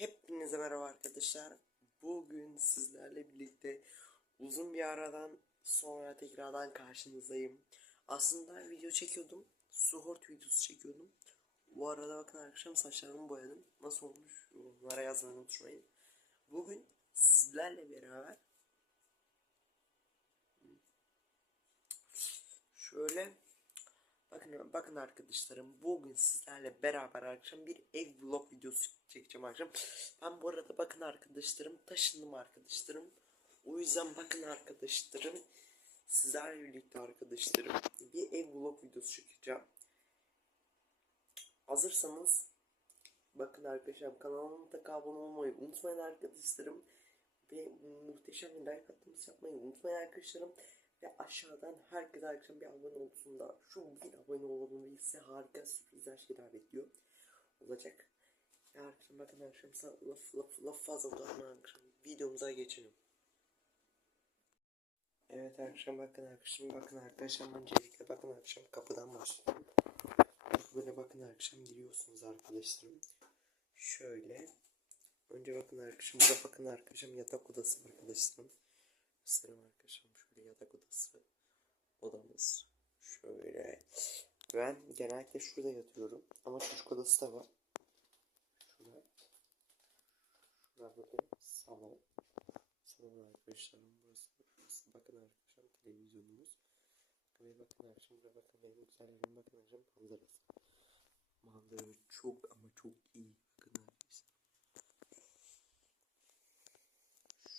Hepinize merhaba arkadaşlar. Bugün sizlerle birlikte uzun bir aradan sonra tekrardan karşınızdayım. Aslında video çekiyordum. Suhort videosu çekiyordum. Bu arada bakın arkadaşlar saçlarımı boyadım. Nasıl olmuş? Yorumlara yazmayı unutmayın. Bugün sizlerle beraber şöyle Bakın bakın arkadaşlarım bugün sizlerle beraber akşam bir ev vlog videosu çekeceğim akşam. Ben bu arada bakın arkadaşlarım taşındım arkadaşlarım. O yüzden bakın arkadaşlarım sizlerle birlikte arkadaşlarım bir ev vlog videosu çekeceğim. Hazırsanız bakın arkadaşlar kanalıma mutlaka abone olmayı unutmayın arkadaşlarım. Ve muhteşem bir like atmanızı yapmayı unutmayın arkadaşlarım. Ve aşağıdan herkese akşam bir abone olsun da şu bir abone olalım ve size harika sürprizler şeyler bekliyor. Olacak. Ya akşam bakın akşam laf, laf, laf fazla uzatma akşam videomuza geçelim. Evet akşam bakın akşam bakın arkadaşlar öncelikle bakın akşam kapıdan başlıyorum. Böyle bakın akşam giriyorsunuz arkadaşlarım. Şöyle. Önce bakın arkadaşım burada bakın arkadaşım yatak odası arkadaşlarım. Göstereyim arkadaşım şöyle yatak odası odamız. Şöyle. Ben genellikle şurada yatıyorum ama çocuk odası da var. Şurada. Şurada böyle salon. Salon arkadaşlarım burası, burası bakın arkadaşlar televizyonumuz. Ve bakın arkadaşlar buraya bakın benim güzellerim bakın arkadaşlar manzarası. Manzara çok ama çok iyi. Bakın arkadaşlar.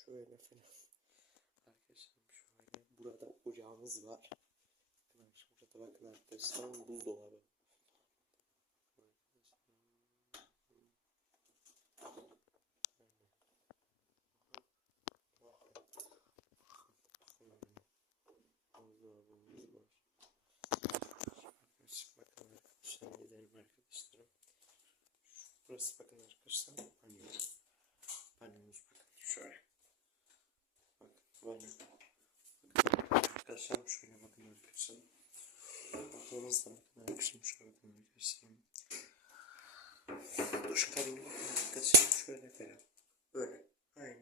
Şöyle falan burada ocağımız var. Burada bakın arkadaşlar buzdolabı. Arkadaşlarım. Burası bakın arkadaşlar banyo. Banyomuz bakın şöyle. Bakın banyo. Arkadaşlar şöyle bakın arkadaşlar. Bakmamız da bakın arkadaşlar şöyle bakın arkadaşlar. Duş kabini bakın şöyle falan. Böyle. Böyle.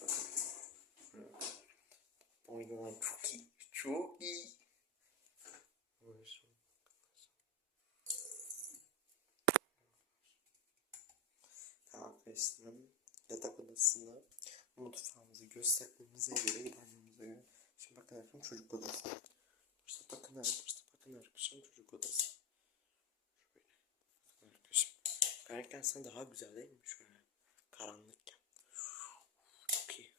Bakın. Oynanan çok iyi. Çok iyi. Tamam yatak odasında mutfağımızı gösterdiğimize göre banyomuza göre. Şimdi bakın arkadaşım çocuk odası. İşte bakın arkadaşlar bakın arkadaşım çocuk odası. Şöyle bakın arkadaşım. Karanlıkken sana daha güzel değil mi? Şöyle karanlıkken. Çok iyi.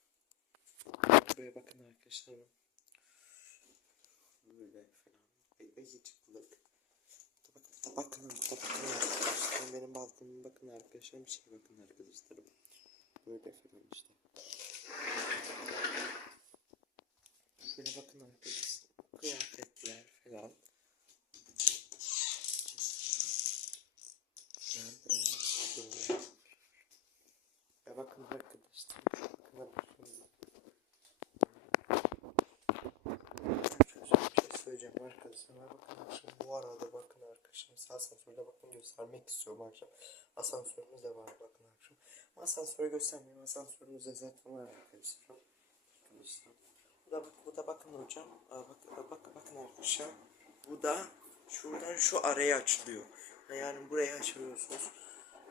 Böyle bakın arkadaşlar. Böyle falan. Ay ayıcıklık Bakın, bakın, bakın arkadaşlar. Benim balkonuma bakın arkadaşlar. Bir şey bakın arkadaşlarım. Böyle falan işte. Şöyle bakın arkadaşlar. Kıyafetler falan. Ya bakın arkadaşlar. Bakın arkadaşlar. Şey söyleyeceğim arkadaşlar. Bakın arkadaşlar bu arada bakın arkadaşlar. Asansörde bakın göstermek istiyorum arkadaşlar. Asansörümüz de var bakın arkadaşlar. Asansörü göstermeyeyim. Asansörümüzde zaten var arkadaşlar. Arkadaşlar. Bu da, bu da bakın hocam. Bak, bak, bakın arkadaşlar. Bu da şuradan şu araya açılıyor. Yani buraya açılıyorsunuz.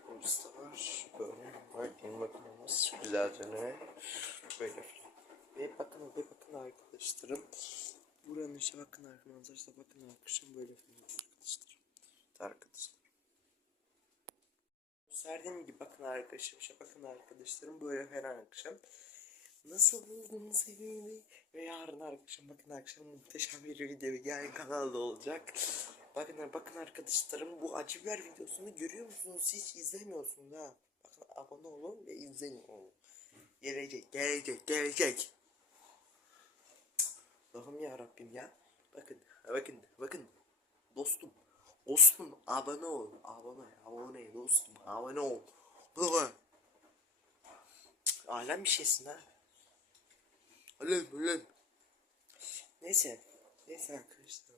Burası da var. Böyle bakın makinemiz güzelce ne? Böyle ve bakın ve bakın arkadaşlarım. Buranın işte bakın arkadaşlar bakın arkadaşım böyle falan arkadaşlar. Arkadaşlar. Gösterdiğim gibi bakın arkadaşım işte bakın arkadaşlarım böyle falan arkadaşım. Nasıl buldunuz evimi? Ve yarın arkadaşım bakın arkadaşlar muhteşem bir video yani kanalda olacak. Bakın bakın arkadaşlarım bu acı biber videosunu görüyor musunuz? Hiç izlemiyorsunuz ha. Bakın abone olun ve izleyin onu. Gelecek, gelecek, gelecek. Allah'ım ya Rabbim ya. Bakın, bakın, bakın. Dostum, dostum abone ol. Abone, abone dostum, abone ol. Baba. Alem bir şeysin ha. Alem, alem. Neyse, neyse arkadaşlar.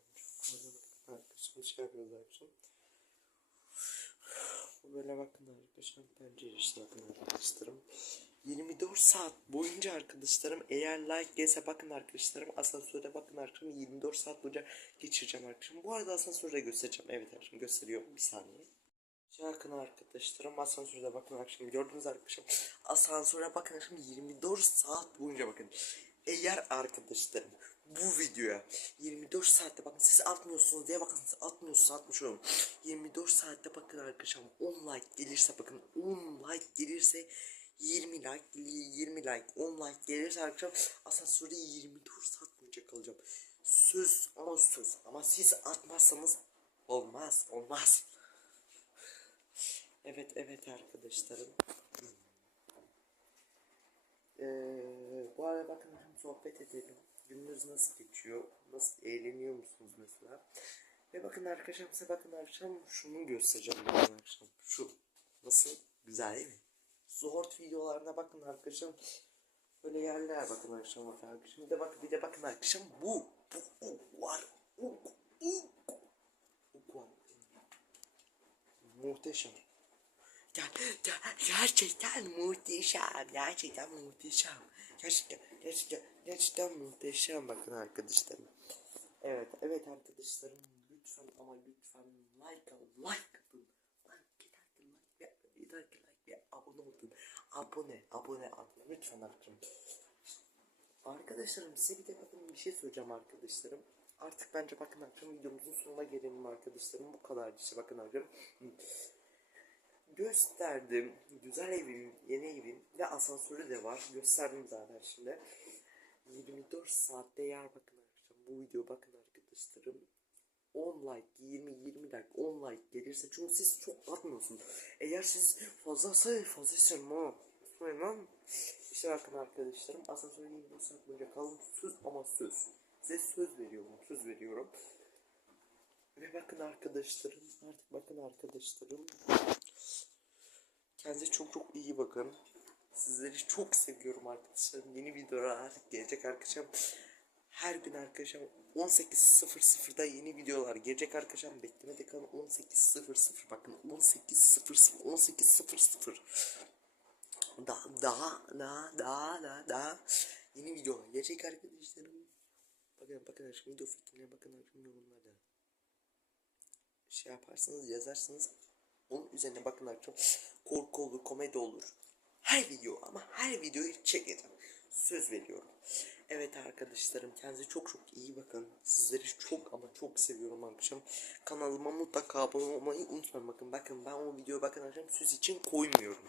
Arkadaşlar şey yapıyoruz arkadaşlar. böyle bakın arkadaşlar pencere işte bakın arkadaşlarım. 24 saat boyunca arkadaşlarım eğer like gelse bakın arkadaşlarım asansörde bakın arkadaşlarım 24 saat boyunca geçireceğim arkadaşlarım. Bu arada asansörde göstereceğim. Evet arkadaşlarım gösteriyorum bir saniye. Bakın arkadaşlarım asansörde bakın arkadaşlarım gördünüz arkadaşlarım asansöre bakın arkadaşlarım 24 saat boyunca bakın. Eğer arkadaşlarım bu videoya 24 saatte bakın siz atmıyorsunuz diye bakın siz atmıyorsunuz atmış olun. 24 saatte bakın arkadaşlarım 10 like gelirse bakın 10 like gelirse 20 like 20 like 10 like gelirse arkadaşlar asansörde 24 saat boyunca kalacağım. Söz ama söz ama siz atmazsanız olmaz olmaz. Evet evet arkadaşlarım. Ee, bu arada bakın hem sohbet edelim. Gününüz nasıl geçiyor? Nasıl eğleniyor musunuz mesela? Ve bakın arkadaşlar size bakın akşam şunu göstereceğim bakın akşam. Şu. Nasıl? Güzel değil mi? Zort videolarına bakın arkadaşlar. Böyle yerler bakın akşam bakın arkadaşlar. Bir de bakın bir de bakın arkadaşlar bu. Bu, bu var. Bu, bu, bu var. Muhteşem. Ger ger gerçekten muhteşem. Gerçekten muhteşem. Gerçekten, gerçekten, gerçekten muhteşem. Bakın arkadaşlarım. Evet, evet arkadaşlarım. Lütfen ama lütfen like alın. Like atın. Like, like yeter ki like ve abone olun. Abone, abone, abone. Lütfen arkadaşlarım. Arkadaşlarım size bir de bakın bir şey söyleyeceğim arkadaşlarım. Artık bence bakın akşam videomuzun sonuna gelelim arkadaşlarım. Bu kadar işte bakın arkadaşlarım. Gösterdim. Güzel evim, yeni evim ve asansörü de var. Gösterdim zaten şimdi. 24 saatte yer bakın arkadaşlar. Bu video bakın arkadaşlarım. 10 like, 20, 20 like, 10 like gelirse çünkü siz çok atmıyorsunuz. Eğer siz fazla sayı fazla isterim ha. İşte bakın arkadaşlarım asansörde 24 saat boyunca kalın söz ama söz. Size söz veriyorum, söz veriyorum. Ve bakın arkadaşlarım, artık bakın arkadaşlarım. Kendinize çok çok iyi bakın. Sizleri çok seviyorum arkadaşlarım. Yeni videolar gelecek arkadaşım. Her gün arkadaşım 18.00'da yeni videolar gelecek arkadaşım. Beklemede kalın 18.00 bakın 18.00 18.00 daha daha daha daha daha daha yeni video gelecek arkadaşlarım. Bakın bakın arkadaşım video fikirlerine bakın arkadaşım yorumlarda şey yaparsınız yazarsınız. Onun üzerine bakın arkadaşım korku olur komedi olur. Her video ama her videoyu çekeceğim söz veriyorum evet arkadaşlarım kendinize çok çok iyi bakın sizleri çok ama çok seviyorum arkadaşım kanalıma mutlaka abone olmayı unutmayın bakın bakın ben o videoyu bakın arkadaşım söz için koymuyorum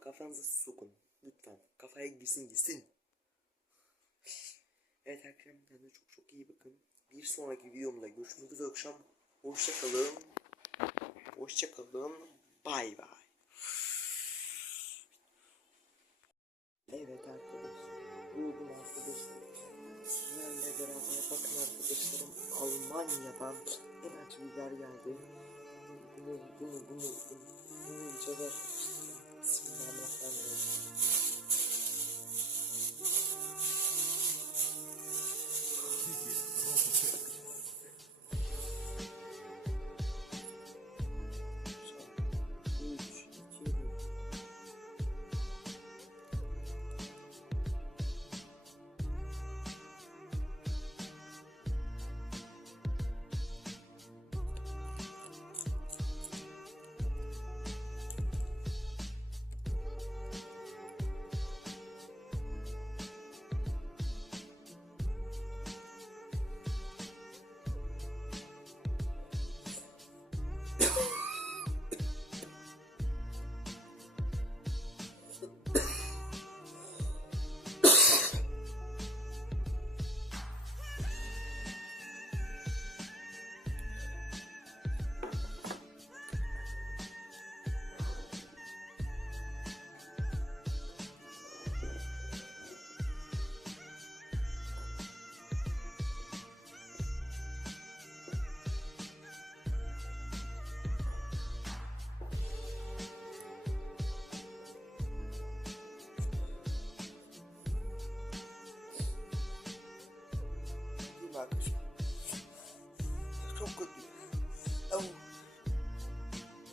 kafanızı sokun lütfen kafaya girsin gitsin Evet arkadaşlar kendinize çok çok iyi bakın. Bir sonraki videomda görüşmek üzere akşam. Hoşça kalın. Hoşça kalın. Bay bay. Evet arkadaşlar. Beraber bakın arkadaşlarım. Almanya'dan en acı biber geldi. Bunu, bunu, bunu, bunu, bunu yiyeceğiz arkadaşlar. Bismillahirrahmanirrahim.